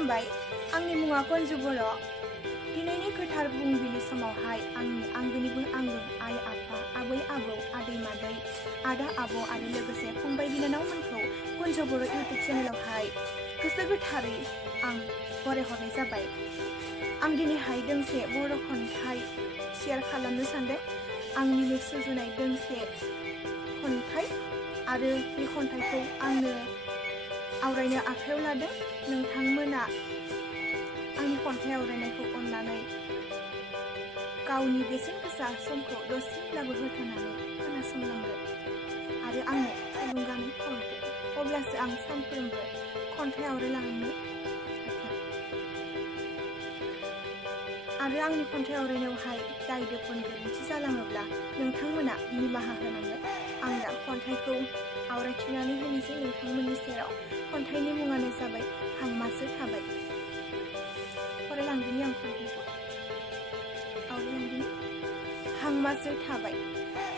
खुलुमबाय आंनि मुङा कन्जु बर'। दिनैनि गोथार फुंबिलि समावहाय आंनि आंगोनिबो आंगो आइ आफा आबै आबौ आदै मादै आदा आब' आरो लोगोसे फंबाय बिनानावमोनखौ कन्जु बर' इउटुब चेनेलावहाय गोसो गोथारै आं बरायहरनाय जाबाय। आं दिनैहाय दोंसे बर' खन्थाइ शेयार खालामनो सानदों। आंनिनो सुजुनाय दोंसे खन्थाइ आरो बे खन्थाइखौ आंनो आवरायनो आखायाव लादों। नोंथांमोना आंनि खन्थाइ आवरायनायखौ अननानै गावनि बेसेन गोसा समखौ दसेब्लाबो होथ'नानै खोनासंलांगोन आरो आंनो थुलुंगानाय हरगोन। अब्लासो आं सानफ्रोमबो खन्थाइ आवरायलांनो हागोन। आरो आंनि खन्थाइ आवरायनायावहाय दाय दोफोन गोरोन्थि जालाङोब्ला नोंथांमोना निमाहा होनांगोन। आं दा खन्थाइखौ आवरायथिनानै होनोसै नोंथांमोननि सेराव। खन्थाइनि मुङानो जाबाय हांमासो थाबाय। फरायलांदिनि आं खन्थाइखौ आवरायलांदिनि। हांमासो थाबाय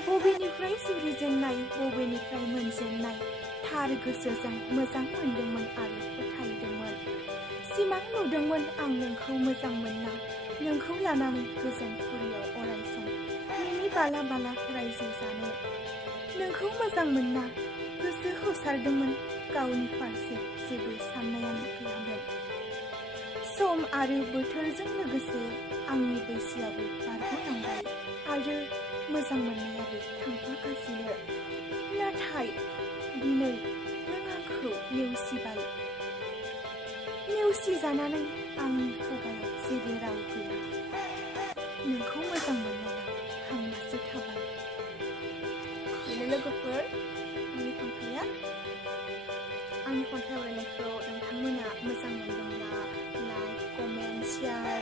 बबेनिफ्राय जुरिजेननाय बबेनिफ्राय मोनजेननाय थार गोसोजों मोजां मोनदोंमोन आरो फोथायदोंमोन। सिमां नुदोंमोन आं नोंखौ मोजां मोनना नोंखौ लानानै गोजोन फुरियाव अराय सम मिनि बाला बाला रायजो जानो। नोंखौ मोजां मोनना गोसो होसारदोंमोन गावनि फारसे जेबो साननायानो गैयामोन। सम आरो बोथोरजों लोगोसे आंनि बैसोआबो बारग'लांबाय आरो मोजां मोननायाबो थांफागासिनो। नाथाय दिनै नों आंखौ नेवसिबाय। नेवसिजानानै आंनि खुगायाव जेबो राव गैया। नोंखौ मोजां मोननाया हांमासो थाबाय। बेनो लोगोफोर आंनि खन्थाइया। आंनि खन्थाइ आवरायनायखौ नोंथांमोना मोजां मोनदोंब्ला लाइक कमेन्ट शेयार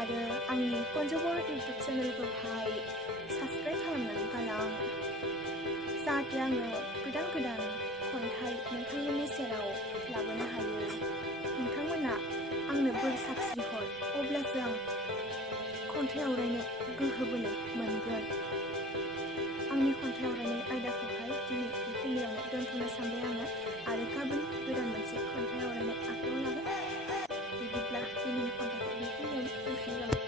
आरो आंनि कन्जु बर' इउटुब चेनेलखौहाय साबस्क्राइब खालामनानै गालां। जाहाथे आङो गोदान गोदान खन्थाइ नोंथांमोननि सेराव लाबोनो हायो। नोंथांमोना आंनो बोर साबस्रि हर, अब्लासो आं खन्थाइ आवरायनो गोहो बोलो मोनगोन। आंनि खन्थाइ आवरायनाय आयदाखौहाय दिनै बेखिनियावनो दोनथ'नो सानबाय आङो आरो गाबोन गोदान मोनसे खन्थाइ आवरायनाय आखायाव लागोन। बिदिब्ला दिनैनि खन्थाइखौ बेखिनियावनो दोनथ'नाय जाबाय।